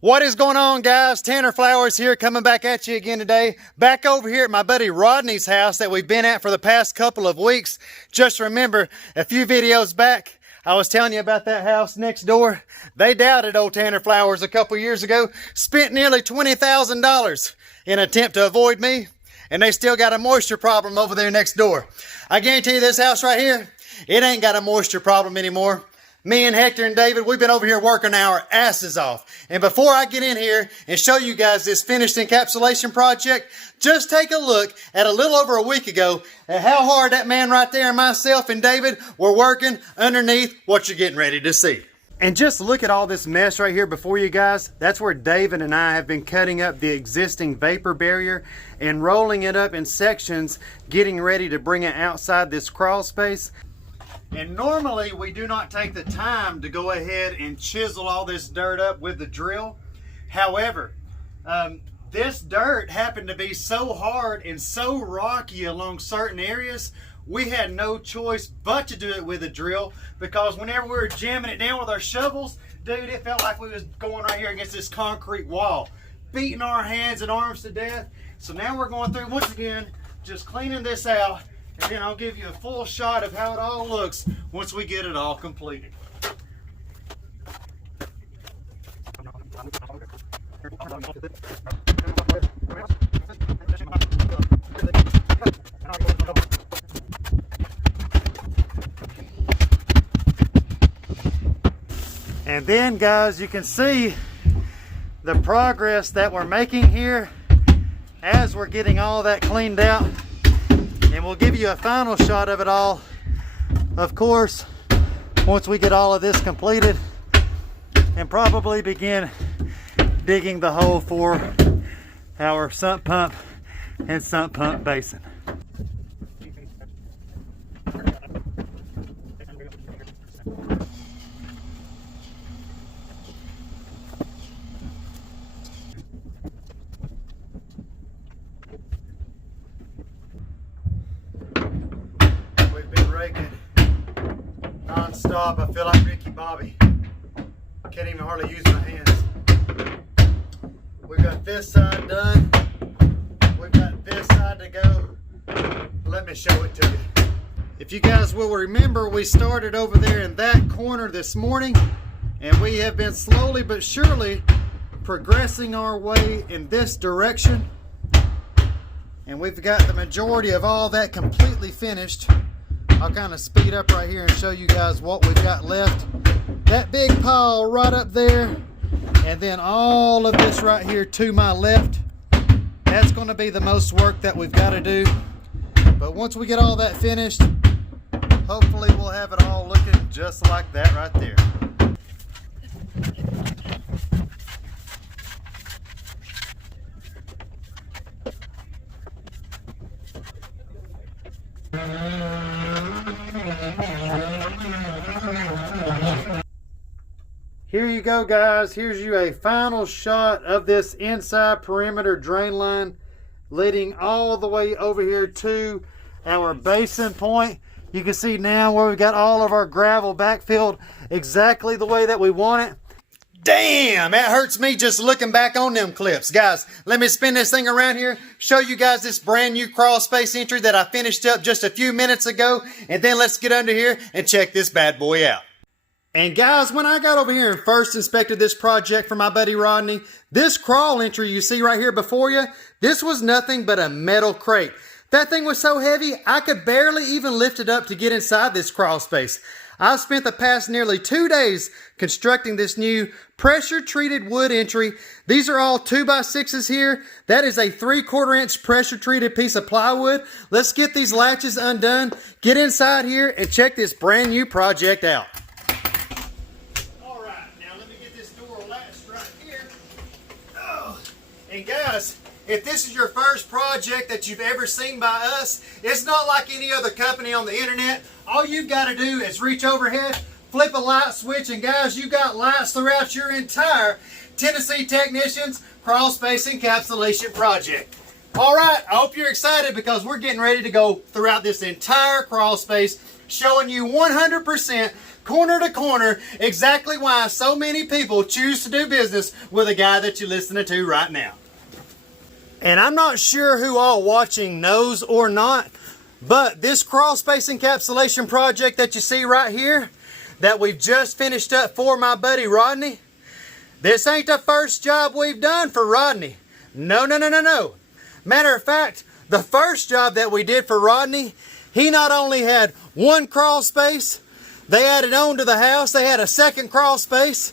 What is going on, guys? Tanner Flowers here, coming back at you again today. Back over here at my buddy Rodney's house that we've been at for the past couple of weeks. Just remember, a few videos back, I was telling you about that house next door. They doubted old Tanner Flowers a couple years ago, spent nearly $20,000 in an attempt to avoid me, and they still got a moisture problem over there next door. I guarantee you this house right here, it ain't got a moisture problem anymore. Me and Hector and David, we've been over here working our asses off. And before I get in here and show you guys this finished encapsulation project, just take a look at a little over a week ago at how hard that man right there and myself and David were working underneath what you're getting ready to see. And just look at all this mess right here before you guys. That's where David and I have been cutting up the existing vapor barrier and rolling it up in sections, getting ready to bring it outside this crawl space. And normally we do not take the time to go ahead and chisel all this dirt up with the drill. However, this dirt happened to be so hard and so rocky along certain areas, we had no choice but to do it with a drill, because whenever we were jamming it down with our shovels, dude, it felt like we was going right here against this concrete wall, beating our hands and arms to death. So now we're going through once again, just cleaning this out, and then I'll give you a full shot of how it all looks once we get it all completed. And then, guys, you can see the progress that we're making here as we're getting all that cleaned out. And we'll give you a final shot of it all, of course, once we get all of this completed, and probably begin digging the hole for our sump pump and sump pump basin. Non-stop. I feel like Ricky Bobby. Can't even hardly use my hands. We've got this side done. We've got this side to go. Let me show it to you. If you guys will remember, we started over there in that corner this morning, and we have been slowly but surely progressing our way in this direction. And we've got the majority of all that completely finished. I'll kind of speed up right here and show you guys what we've got left. That big pile right up there, and then all of this right here to my left. That's going to be the most work that we've got to do. But once we get all that finished, hopefully we'll have it all looking just like that right there. Here you go, guys. Here's you a final shot of this inside perimeter drain line leading all the way over here to our basin point. You can see now where we've got all of our gravel backfilled exactly the way that we want it. Damn, that hurts me just looking back on them clips. Guys, let me spin this thing around here, show you guys this brand new crawl space entry that I finished up just a few minutes ago, and then let's get under here and check this bad boy out. And guys, when I got over here and first inspected this project for my buddy Rodney, this crawl entry you see right here before you, this was nothing but a metal crate. That thing was so heavy, I could barely even lift it up to get inside this crawl space. I've spent the past nearly 2 days constructing this new pressure treated wood entry. These are all 2x6s here. That is a 3/4 inch pressure treated piece of plywood. Let's get these latches undone, get inside here, and check this brand new project out. And guys, if this is your first project that you've ever seen by us, it's not like any other company on the internet. All you've got to do is reach overhead, flip a light switch, and guys, you got lights throughout your entire Tennessee Technicians Crawl Space Encapsulation project. All right, I hope you're excited because we're getting ready to go throughout this entire crawl space showing you 100% corner to corner exactly why so many people choose to do business with a guy that you're listening to right now. And I'm not sure who all watching knows or not, but this crawlspace encapsulation project that you see right here, that we've just finished up for my buddy Rodney, this ain't the first job we've done for Rodney. No. Matter of fact, the first job that we did for Rodney, he not only had one crawl space, they added on to the house, they had a second crawl space.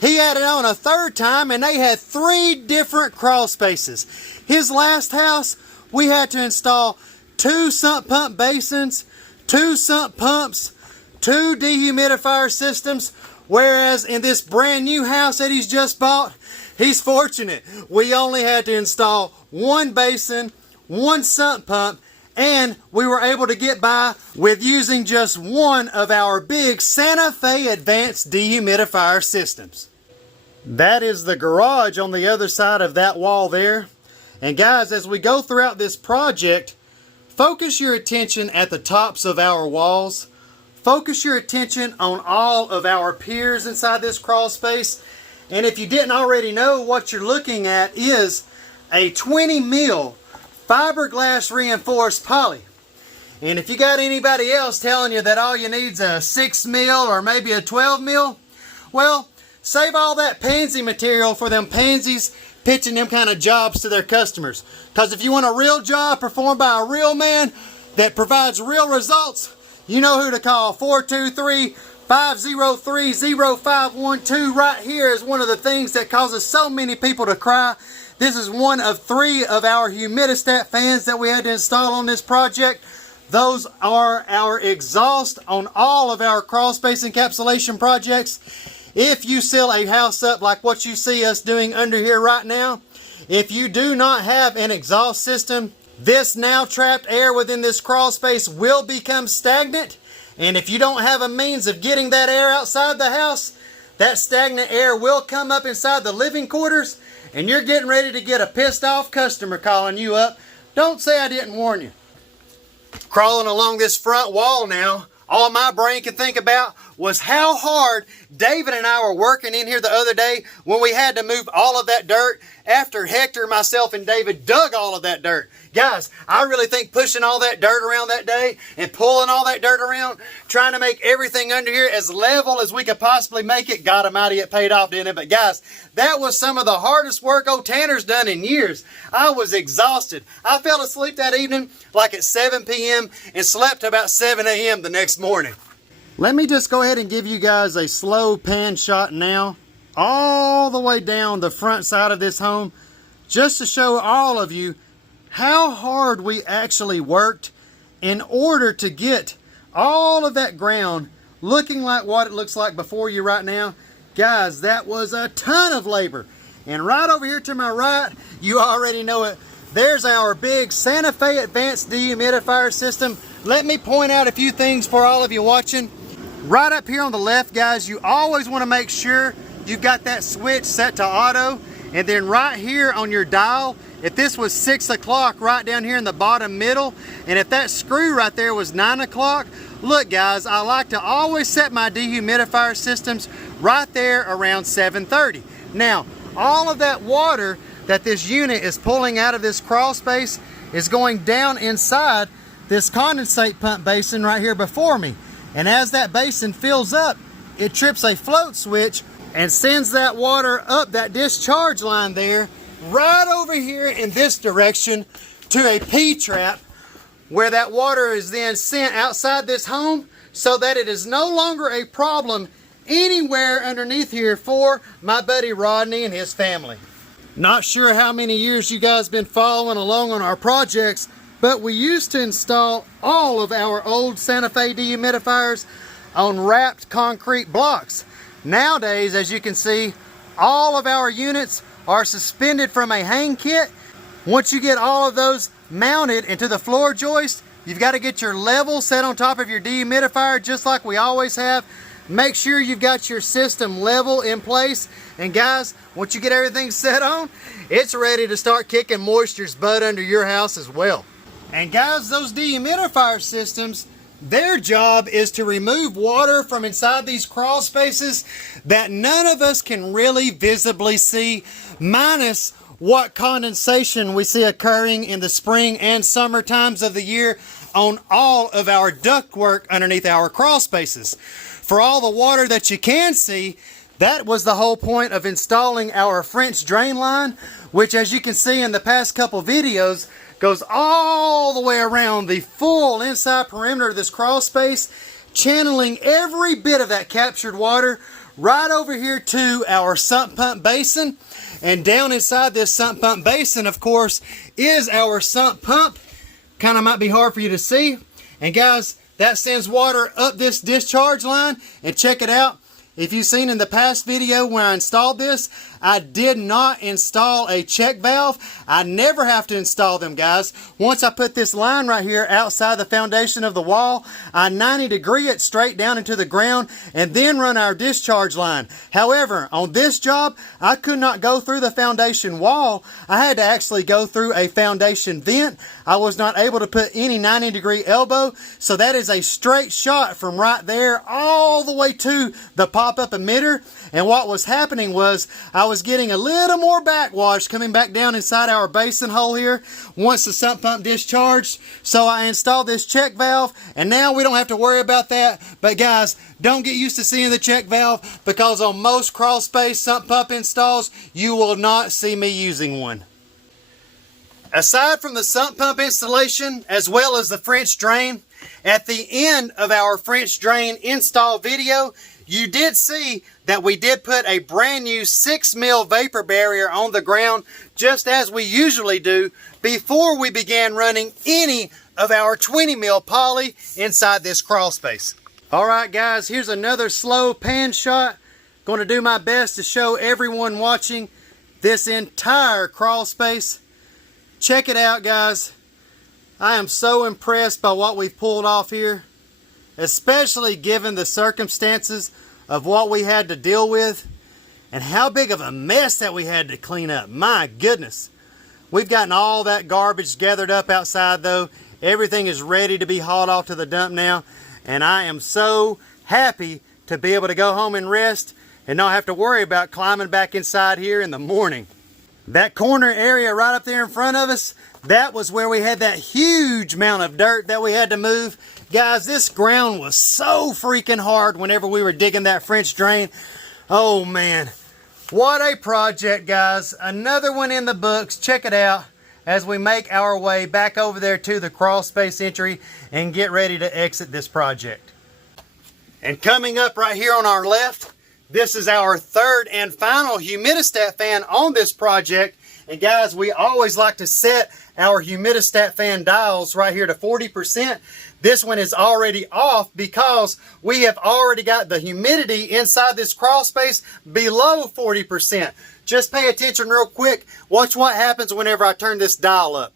He added on a third time and they had 3 different crawl spaces. His last house, we had to install 2 sump pump basins, 2 sump pumps, 2 dehumidifier systems, whereas in this brand new house that he's just bought, he's fortunate. We only had to install 1 basin, 1 sump pump, and we were able to get by with using just one of our big Santa Fe advanced dehumidifier systems. That is the garage on the other side of that wall there. And guys, as we go throughout this project, focus your attention at the tops of our walls. Focus your attention on all of our piers inside this crawl space. And if you didn't already know, what you're looking at is a 20 mil fiberglass reinforced poly. And if you got anybody else telling you that all you need is a 6 mil or maybe a 12 mil, well, save all that pansy material for them pansies pitching them kind of jobs to their customers. Because if you want a real job performed by a real man that provides real results, you know who to call. 423-503-0512 right here is one of the things that causes so many people to cry. This is one of 3 of our humidistat fans that we had to install on this project. Those are our exhaust on all of our crawl space encapsulation projects. If you seal a house up like what you see us doing under here right now, if you do not have an exhaust system, this now trapped air within this crawl space will become stagnant. And if you don't have a means of getting that air outside the house, that stagnant air will come up inside the living quarters, and you're getting ready to get a pissed off customer calling you up. Don't say I didn't warn you. Crawling along this front wall now, all my brain can think about was how hard David and I were working in here the other day when we had to move all of that dirt after Hector, myself, and David dug all of that dirt. Guys, I really think pushing all that dirt around that day and pulling all that dirt around, trying to make everything under here as level as we could possibly make it, God almighty, it paid off, didn't it? But guys, that was some of the hardest work old Tanner's done in years. I was exhausted. I fell asleep that evening like at 7 p.m. and slept about 7 a.m. the next morning. Let me just go ahead and give you guys a slow pan shot now, all the way down the front side of this home, just to show all of you how hard we actually worked in order to get all of that ground looking like what it looks like before you right now. Guys, that was a ton of labor. And right over here to my right, you already know it, there's our big Santa Fe advanced dehumidifier system. Let me point out a few things for all of you watching. Right up here on the left, guys, you always want to make sure you've got that switch set to auto. And then right here on your dial, if this was 6 o'clock right down here in the bottom middle, and if that screw right there was 9 o'clock, look guys, I like to always set my dehumidifier systems right there around 7:30. Now, all of that water that this unit is pulling out of this crawl space is going down inside this condensate pump basin right here before me. And as that basin fills up, it trips a float switch and sends that water up that discharge line there, right over here in this direction to a P-trap, where that water is then sent outside this home so that it is no longer a problem anywhere underneath here for my buddy Rodney and his family. Not sure how many years you guys been following along on our projects, but we used to install all of our old Santa Fe dehumidifiers on wrapped concrete blocks. Nowadays, as you can see, all of our units are suspended from a hang kit. Once you get all of those mounted into the floor joist, you've got to get your level set on top of your dehumidifier just like we always have. Make sure you've got your system level in place. And guys, once you get everything set on, it's ready to start kicking moisture's butt under your house as well. And guys, those dehumidifier systems, Their job is to remove water from inside these crawl spaces that none of us can really visibly see, minus what condensation we see occurring in the spring and summer times of the year on all of our ductwork underneath our crawl spaces. For all the water that you can see, that was the whole point of installing our French drain line, which, as you can see in the past couple videos, goes all the way around the full inside perimeter of this crawl space, channeling every bit of that captured water right over here to our sump pump basin. And down inside this sump pump basin, of course, is our sump pump. Kind of might be hard for you to see. And guys, that sends water up this discharge line. And check it out. If you've seen in the past video when I installed this, I did not install a check valve. I never have to install them, guys. Once I put this line right here outside the foundation of the wall, I 90 degree it straight down into the ground and then run our discharge line. However, on this job, I could not go through the foundation wall. I had to actually go through a foundation vent. I was not able to put any 90 degree elbow, so that is a straight shot from right there all the way to the pop-up emitter. And what was happening was I was getting a little more backwash coming back down inside our basin hole here once the sump pump discharged. So I installed this check valve, and now we don't have to worry about that. But guys, don't get used to seeing the check valve, because on most crawl space sump pump installs, you will not see me using one. Aside from the sump pump installation, as well as the French drain, at the end of our French drain install video, you did see that we did put a brand new 6 mil vapor barrier on the ground, just as we usually do, before we began running any of our 20 mil poly inside this crawl space. All right, guys, here's another slow pan shot. Going to do my best to show everyone watching this entire crawl space. Check it out, guys. I am so impressed by what we've pulled off here, especially given the circumstances of what we had to deal with and how big of a mess that we had to clean up. My goodness. We've gotten all that garbage gathered up outside though. Everything is ready to be hauled off to the dump now, and I am so happy to be able to go home and rest and not have to worry about climbing back inside here in the morning. That corner area right up there in front of us, that was where we had that huge amount of dirt that we had to move. Guys, this ground was so freaking hard whenever we were digging that French drain. Oh man, what a project, guys. Another one in the books. Check it out as we make our way back over there to the crawl space entry and get ready to exit this project. And coming up right here on our left, this is our third and final humidistat fan on this project. And guys, we always like to set our humidistat fan dials right here to 40%. This one is already off because we have already got the humidity inside this crawl space below 40%. Just pay attention real quick. Watch what happens whenever I turn this dial up.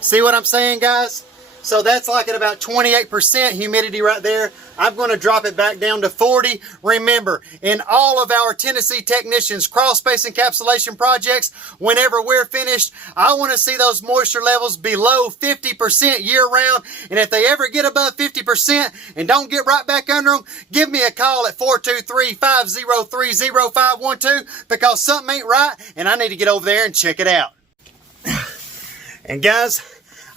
See what I'm saying, guys? So that's like at about 28% humidity right there. I'm going to drop it back down to 40. Remember, in all of our Tennessee Technicians crawl space encapsulation projects, whenever we're finished, I want to see those moisture levels below 50% year round. And if they ever get above 50% and don't get right back under them, give me a call at 423-503-0512, because something ain't right and I need to get over there and check it out. And guys,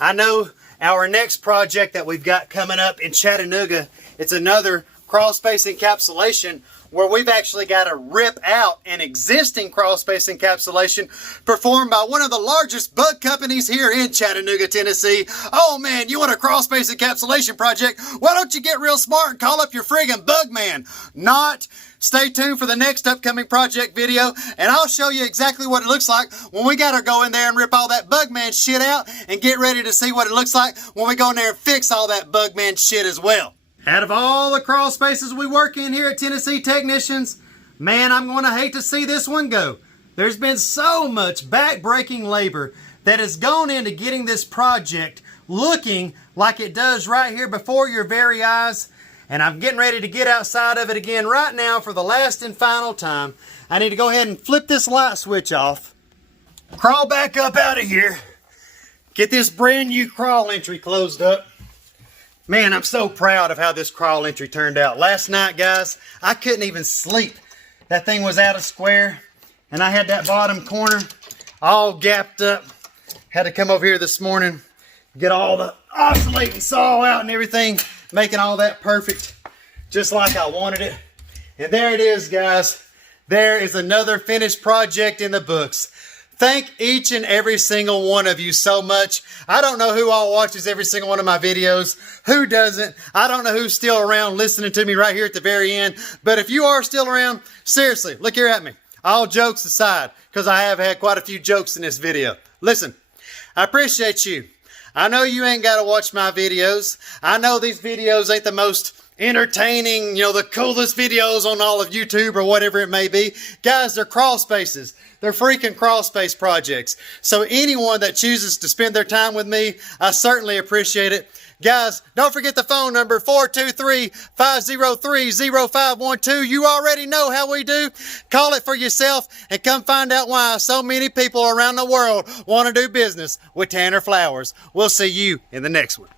I know our next project that we've got coming up in Chattanooga, it's another crawl space encapsulation where we've actually got to rip out an existing crawl space encapsulation performed by one of the largest bug companies here in Chattanooga, Tennessee. Oh man, you want a crawl space encapsulation project? Why don't you get real smart and call up your friggin' bug man? Not. Stay tuned for the next upcoming project video, and I'll show you exactly what it looks like when we got to go in there and rip all that bugman shit out and get ready to see what it looks like when we go in there and fix all that bugman shit as well. Out of all the crawl spaces we work in here at Tennessee Technicians, man, I'm going to hate to see this one go. There's been so much back-breaking labor that has gone into getting this project looking like it does right here before your very eyes. And I'm getting ready to get outside of it again right now for the last and final time. I need to go ahead and flip this light switch off, crawl back up out of here, get this brand new crawl entry closed up, Man, I'm so proud of how this crawl entry turned out. Last night, guys, I couldn't even sleep. That thing was out of square, and I had that bottom corner all gapped up. Had to come over here this morning, get all the oscillating saw out and everything, making all that perfect, just like I wanted it. And there it is, guys. There is another finished project in the books. Thank each and every single one of you so much. I don't know who all watches every single one of my videos, who doesn't. I don't know who's still around listening to me right here at the very end. But if you are still around, seriously, look here at me. All jokes aside, because I have had quite a few jokes in this video. Listen, I appreciate you. I know you ain't got to watch my videos. I know these videos ain't the most entertaining, the coolest videos on all of YouTube or whatever it may be. Guys, they're crawl spaces. They're freaking crawl space projects. So anyone that chooses to spend their time with me, I certainly appreciate it. Guys, don't forget the phone number, 423-503-0512. You already know how we do. Call it for yourself and come find out why so many people around the world want to do business with Tanner Flowers. We'll see you in the next one.